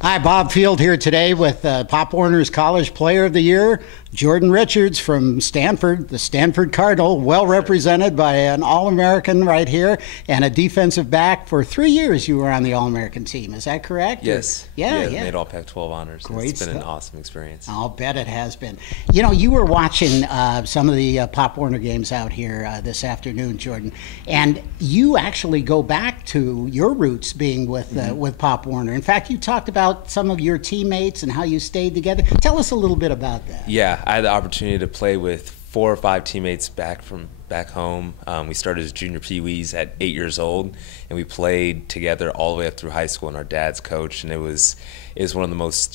Hi, Bob Field here today with Pop Warner's College Player of the Year, Jordan Richards from Stanford, the Stanford Cardinal, well represented by an All-American right here and a defensive back. For 3 years you were on the All-American team, is that correct? Yes. Yeah. Made all Pac-12 honors. Great It's been stuff. an awesome experience. I'll bet it has been. You know, you were watching some of the Pop Warner games out here this afternoon, Jordan, and you actually go back to your roots being with Pop Warner. In fact, you talked about some of your teammates and how you stayed together. Tell us a little bit about that. Yeah, I had the opportunity to play with 4 or 5 teammates back home. We started as junior peewees at 8 years old, and we played together all the way up through high school. And our dad's coach, and it was one of the most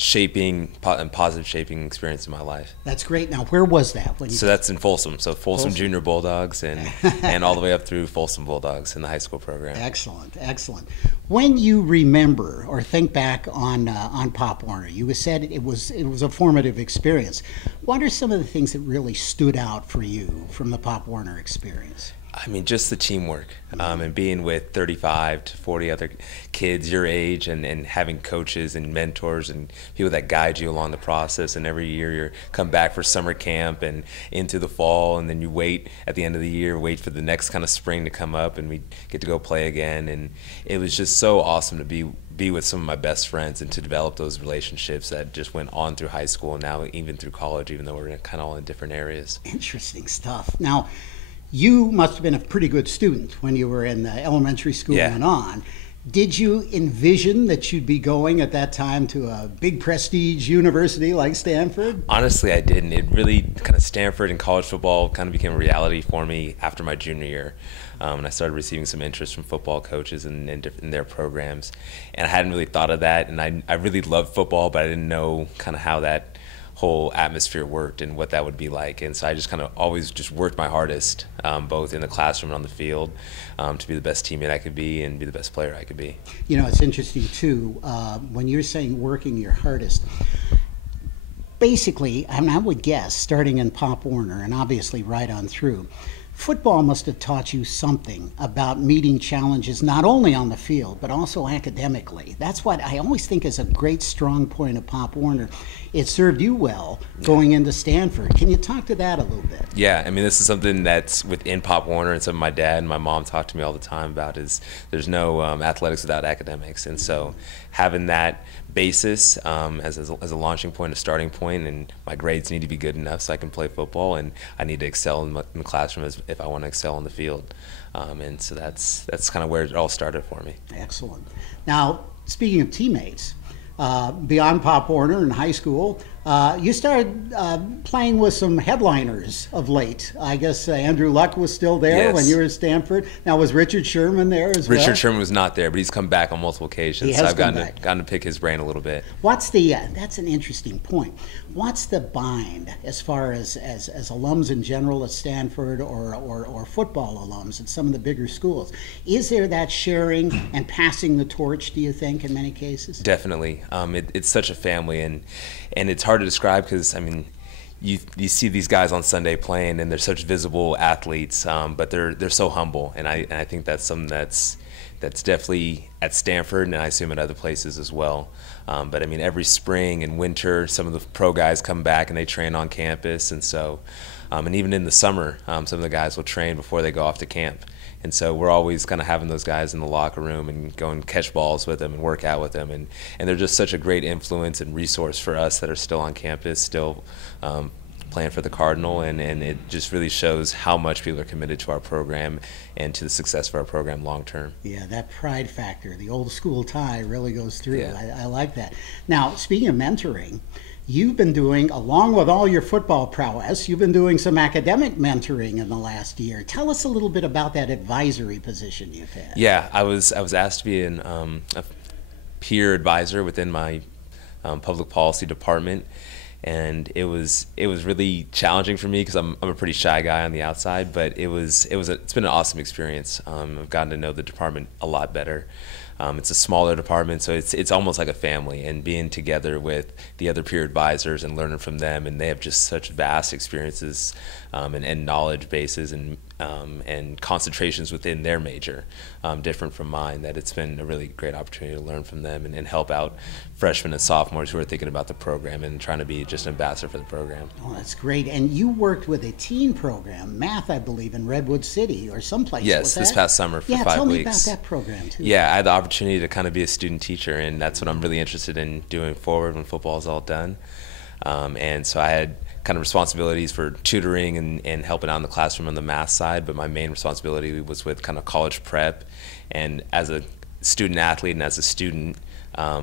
positive shaping experiences of my life. That's great. Now, where was that? So that's in Folsom. So Folsom Junior Bulldogs and all the way up through Folsom Bulldogs in the high school program. Excellent, excellent. When you remember or think back on Pop Warner, you said it was a formative experience. What are some of the things that really stood out for you from the Pop Warner experience? I mean, just the teamwork and being with 35 to 40 other kids your age and having coaches and mentors and people that guide you along the process. And every year you come back for summer camp and into the fall, and then you wait at the end of the year, wait for the next kind of spring to come up, and we get to go play again. And it was just so awesome to be with some of my best friends and to develop those relationships that just went on through high school and now even through college, even though we're kind of all in different areas. Interesting stuff. Now, you must have been a pretty good student when you were in elementary school and on. Did you envision that you'd be going at that time to a big prestige university like Stanford? Honestly, I didn't. It really kind of Stanford and college football kind of became a reality for me after my junior year. And I started receiving some interest from football coaches in their programs. And I hadn't really thought of that. And I really loved football, but I didn't know kind of how that whole atmosphere worked and what that would be like. And so I just kind of always just worked my hardest, both in the classroom and on the field, to be the best teammate I could be and be the best player I could be. You know, it's interesting too, when you're saying working your hardest, basically, I mean, I would guess, starting in Pop Warner and obviously right on through, football must have taught you something about meeting challenges, not only on the field, but also academically. That's what I always think is a great strong point of Pop Warner. It served you well going into Stanford. Can you talk to that a little bit? Yeah, I mean, this is something that's within Pop Warner, and something my dad and my mom talk to me all the time about is there's no athletics without academics. And so having that basis as a launching point, a starting point, and my grades need to be good enough so I can play football, and I need to excel in the classroom if I want to excel in the field. And so that's kind of where it all started for me. Excellent. Now, speaking of teammates, beyond Pop Warner in high school, you started playing with some headliners of late. I guess Andrew Luck was still there when you were at Stanford. Now, was Richard Sherman there as well? Richard Sherman was not there, but he's come back on multiple occasions. So I've gotten to pick his brain a little bit. What's the? That's an interesting point. What's the bind as far as alums in general at Stanford or football alums at some of the bigger schools? Is there that sharing and passing the torch, do you think, in many cases? Definitely. It's such a family, and it's hard to describe because, I mean, you see these guys on Sunday playing, and they're such visible athletes, but they're so humble, and I think that's something that's definitely at Stanford, and I assume at other places as well. But I mean, every spring and winter, some of the pro guys come back and they train on campus, and so, and even in the summer, some of the guys will train before they go off to camp. And so we're always kind of having those guys in the locker room and go and catch balls with them and work out with them. And they're just such a great influence and resource for us that are still on campus, still playing for the Cardinal. And it just really shows how much people are committed to our program and to the success of our program long term. Yeah, that pride factor, the old school tie really goes through. Yeah. I like that. Now, speaking of mentoring, you've been doing, along with all your football prowess, you've been doing some academic mentoring in the last year. Tell us a little bit about that advisory position you've had. Yeah, I was asked to be a peer advisor within my public policy department, and it was really challenging for me because I'm a pretty shy guy on the outside, but it's been an awesome experience. I've gotten to know the department a lot better. It's a smaller department, so it's almost like a family, and being together with the other peer advisors and learning from them, and they have just such vast experiences and knowledge bases and and concentrations within their major, different from mine, that it's been a really great opportunity to learn from them and help out freshmen and sophomores who are thinking about the program and trying to be just an ambassador for the program. Oh, that's great. And you worked with a teen program, math, I believe, in Redwood City or someplace. Yes, this past summer for 5 weeks. Yeah, tell me about that program, too. Yeah, I had the opportunity to kind of be a student teacher, and that's what I'm really interested in doing forward when football is all done. And so I had kind of responsibilities for tutoring and helping out in the classroom on the math side, but my main responsibility was with kind of college prep. And as a student athlete and as a student, I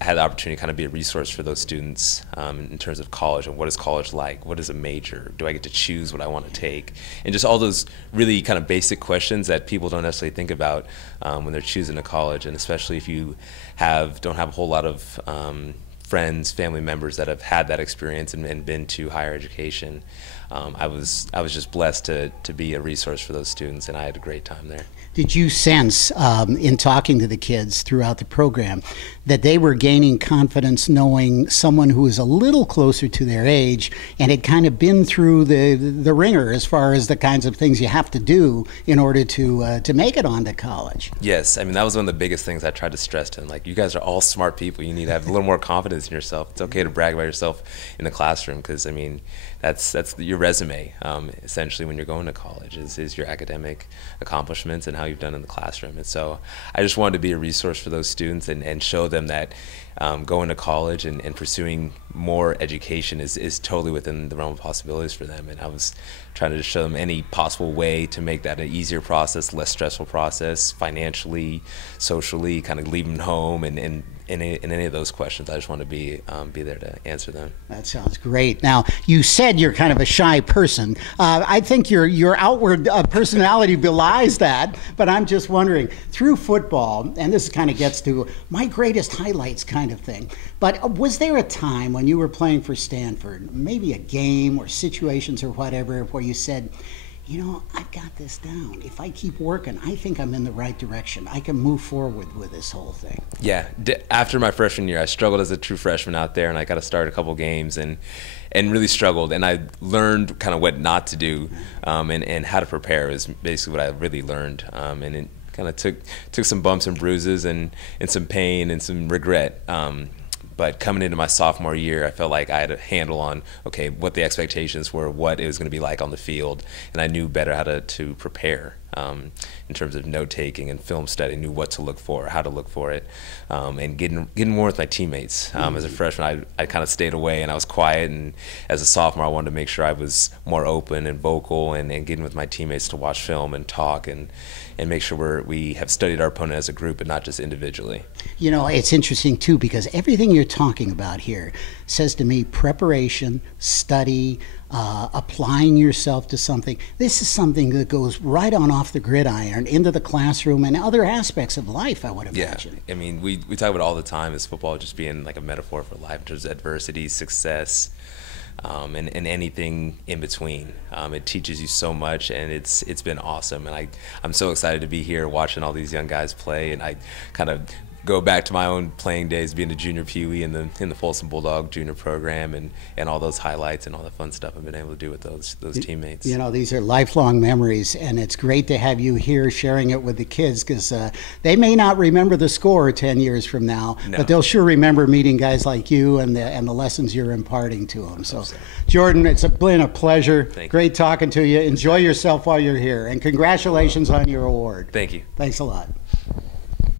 had the opportunity to kind of be a resource for those students in terms of college and what is college like, what is a major, do I get to choose what I want to take, and just all those really kind of basic questions that people don't necessarily think about when they're choosing a college, and especially if you don't have a whole lot of friends, family members that have had that experience and been to higher education. I was just blessed to be a resource for those students, and I had a great time there. Did you sense in talking to the kids throughout the program that they were gaining confidence knowing someone who was a little closer to their age and had kind of been through the ringer as far as the kinds of things you have to do in order to make it onto college? Yes, I mean, that was one of the biggest things I tried to stress to them. Like, you guys are all smart people. You need to have a little more confidence in yourself. It's okay to brag about yourself in the classroom because, I mean, that's your resume, essentially, when you're going to college, is your academic accomplishments and how you've done in the classroom. And so I just wanted to be a resource for those students and show them that going to college and pursuing more education is totally within the realm of possibilities for them. And I was trying to show them any possible way to make that an easier process, less stressful process, financially, socially, kind of leave them home and in any of those questions. I just want to be there to answer them. That sounds great. Now, you said you're kind of a shy person. I think your outward personality belies that, but I'm just wondering, through football, and this kind of gets to my greatest highlights kind of thing, but was there a time when you were playing for Stanford, maybe a game or situations or whatever, where you said, you know, I've got this down. If I keep working, I think I'm in the right direction. I can move forward with this whole thing. Yeah. After my freshman year, I struggled as a true freshman out there, and I got to start a couple games and really struggled. And I learned kind of what not to do and how to prepare is basically what I really learned. And it kind of took some bumps and bruises and some pain and some regret. But coming into my sophomore year, I felt like I had a handle on, okay, what the expectations were, what it was going to be like on the field, and I knew better how to prepare in terms of note-taking and film study, knew what to look for, how to look for it, and getting more with my teammates. As a freshman, I kind of stayed away, and I was quiet, and as a sophomore, I wanted to make sure I was more open and vocal and getting with my teammates to watch film and talk and make sure we have studied our opponent as a group and not just individually. You know, it's interesting, too, because everything you're talking about here says to me preparation, study, applying yourself to something. This is something that goes right on off the gridiron into the classroom and other aspects of life, I would imagine. Yeah, I mean, we talk about it all the time as football just being like a metaphor for life in terms of adversity, success, and anything in between. It teaches you so much, and it's been awesome. And I'm so excited to be here watching all these young guys play, and I kind of go back to my own playing days, being a junior Pee Wee in the Folsom Bulldog junior program, and all those highlights and all the fun stuff I've been able to do with those teammates. You know, these are lifelong memories, and it's great to have you here sharing it with the kids, because they may not remember the score 10 years from now, but they'll sure remember meeting guys like you and the lessons you're imparting to them. So, Jordan, it's been a pleasure. Great talking to you. Enjoy yourself while you're here, and congratulations on your award. Thank you. Thanks a lot.